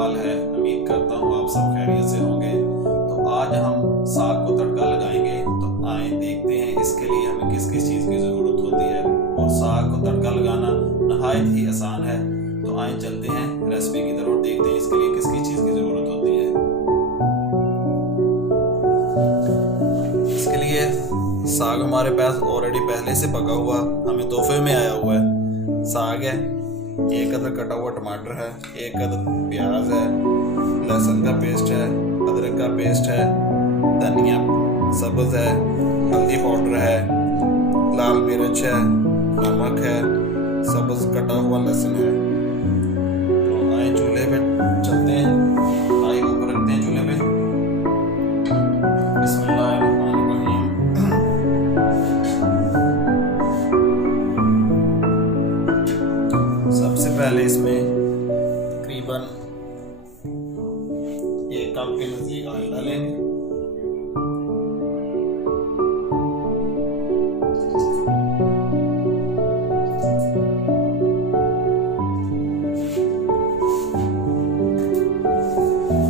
हाल है? उम्मीद करता हूँ आप सब खैरियत से होंगे। तो आज हम साग को तड़का लगाएंगे। तो आए देखते हैं इसके लिए हमें किस किस चीज़ की ज़रूरत होती है। और साग को तड़का लगाना नहायत ही आसान है। तो आए चलते हैं रेसिपी की तरफ, देखते हैं इसके लिए किस किस चीज़ की ज़रूरत होती है। इसके लिए साग हमारे पास ऑलरेडी पहले से पका हुआ हमें तोहफे में आया हुआ है। साग है, एक अदर कटा हुआ टमाटर है, एक अदर प्याज है, लहसुन का पेस्ट है, अदरक का पेस्ट है, धनिया सब्ज है, हल्दी पाउडर है, लाल मिर्च है, नमक है, सब्ज कटा हुआ लहसुन है। तो आए चूल्हे पे चलते हैं, आए ऊपर रखते हैं चूल्हे पे। बिस्मिल्लाहिर्रहमानिर्रहीम। सबसे पहले इसमें तकरीबन 1 कप के नजदीक ऑयल डालेंगे।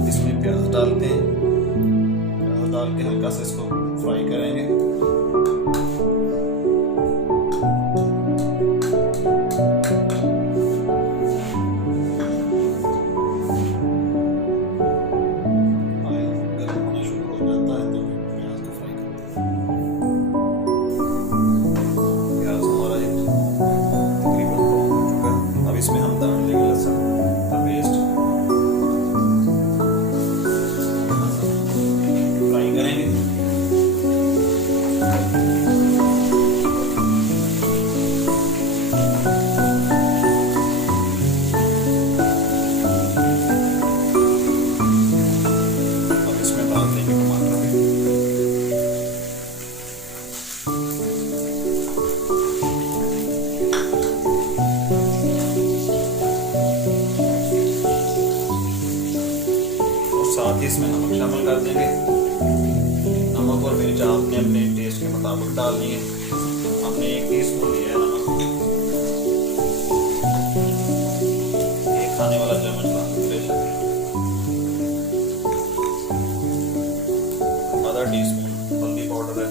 इसमें प्याज डालते हैं, प्याज डाल के हल्का सा इसको फ्राई करेंगे। इसमें हम डाल देंगे लहसुन का पेस्ट, फ्राई करेंगे। अब इसमें डाल देंगे टमाटर भी। साथ ही इसमें नमक शामिल कर देंगे। नमक और मिर्च आपने अपने टेस्ट के मुताबिक डालनी है। हमने 1 टीस्पून लिया है नमक, 1 खाने वाला चम्मच का बेशक, आधा टीस्पून हल्दी पाउडर है।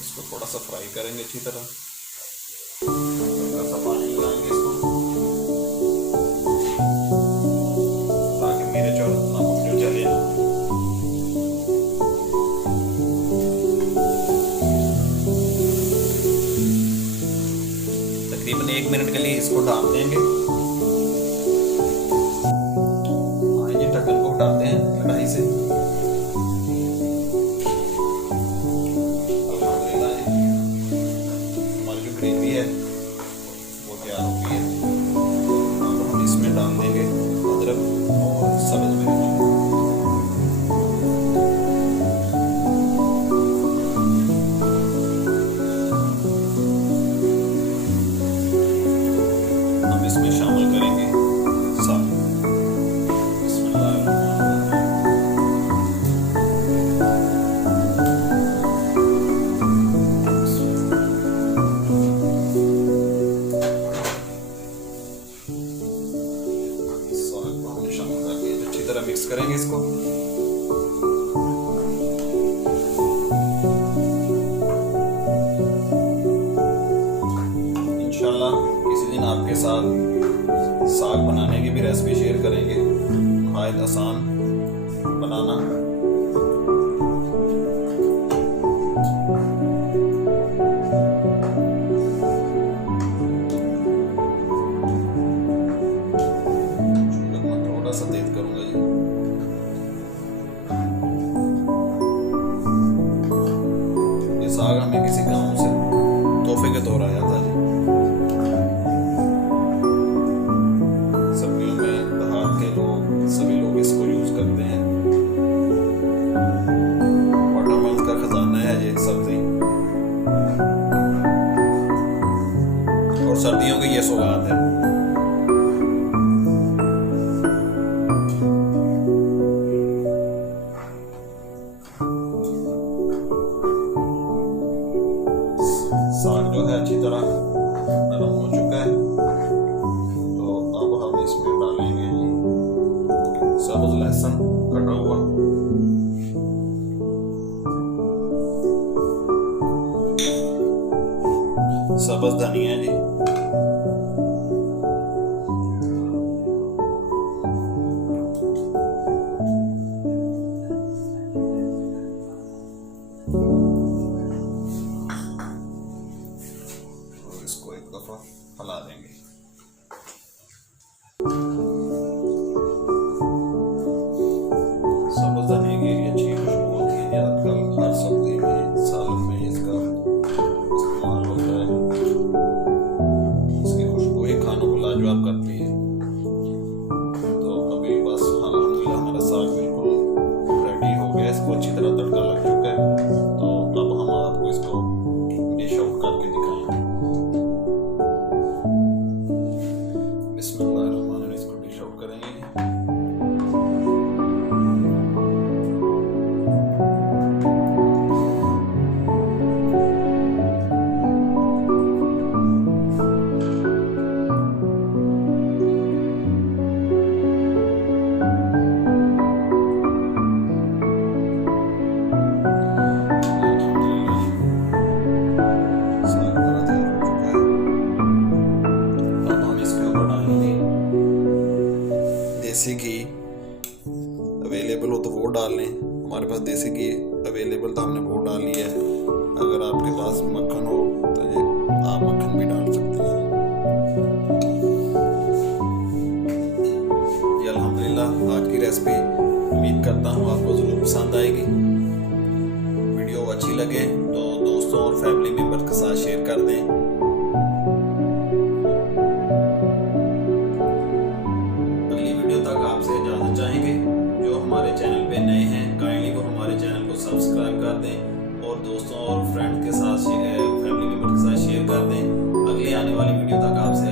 इसको थोड़ा सा फ्राई करेंगे अच्छी तरह। पानी लगाएंगे इसको ताकि मिर्च और नमक जो जले ना। तकरीबन 1 मिनट के लिए इसको ढक देंगे। आइए ढक्कन को उठाते हैं कढ़ाई से। हमारी जो ग्रेवी है वो तैयार हो गई है। अब हम इसमें डाल देंगे अदरक और सब्ज मिर्च। हम इसमें शामिल करेंगे साग। मिक्स करेंगे इसको। इंशाल्लाह किसी दिन आपके साथ साग बनाने की भी रेसिपी शेयर करेंगे। नहायत आसान बनाना। थोड़ा सा तेज करूंगा जी। साग हमें किसी गांव से तोहफे के तौर आया था जी। सब्जियों में देहात के लोग सभी लोग इसको यूज करते हैं। वाटरमेलन का खजाना है ये सब्जी, और सर्दियों की ये सौगात है। साग जो है अच्छी तरह नरम हो चुका है। तो अब हम इसमें डालेंगे जी सब्ज लहसुन कटा हुआ, सब्ज धनिया जी, और इसको एक दफा हिला देंगे। सब्ज धनिया की अच्छी खुशबू होती है, आजकल हर सब्जी में सालन में इसका इस्तेमाल होता है। इसकी खुशबू ही खानों को लाजवाब करती है। तो अभी बस अल्हम्दुलिल्लाह हमारा साग बिल्कुल रेडी हो गया, इसको अच्छी तरह तड़का लग चुका है। तो अब हम आपको इसको डिश आउट करके दिखाएंगे। बिस्मिल्लाहिर्रहमानिर्रहीम, इसको डिश आउट करेंगे। देसी घी अवेलेबल हो तो वो डाल लें। हमारे पास देसी घी अवेलेबल था, हमने वो डाल लिया है। अगर आपके पास मक्खन हो तो ये आप मक्खन भी डाल सकते हैं। ये अल्हम्दुलिल्लाह आज की रेसिपी उम्मीद करता हूँ आपको ज़रूर पसंद आएगी। वीडियो अच्छी लगे तो दोस्तों और फैमिली मेम्बर के साथ शेयर कर दें। आपसे इजाजत चाहेंगे। जो हमारे चैनल पे नए हैं काइंडली को हमारे चैनल को सब्सक्राइब कर दें और दोस्तों और फ्रेंड के साथ फैमिली मेंबर के साथ शेयर कर दें। अगली आने वाली वीडियो तक आपसे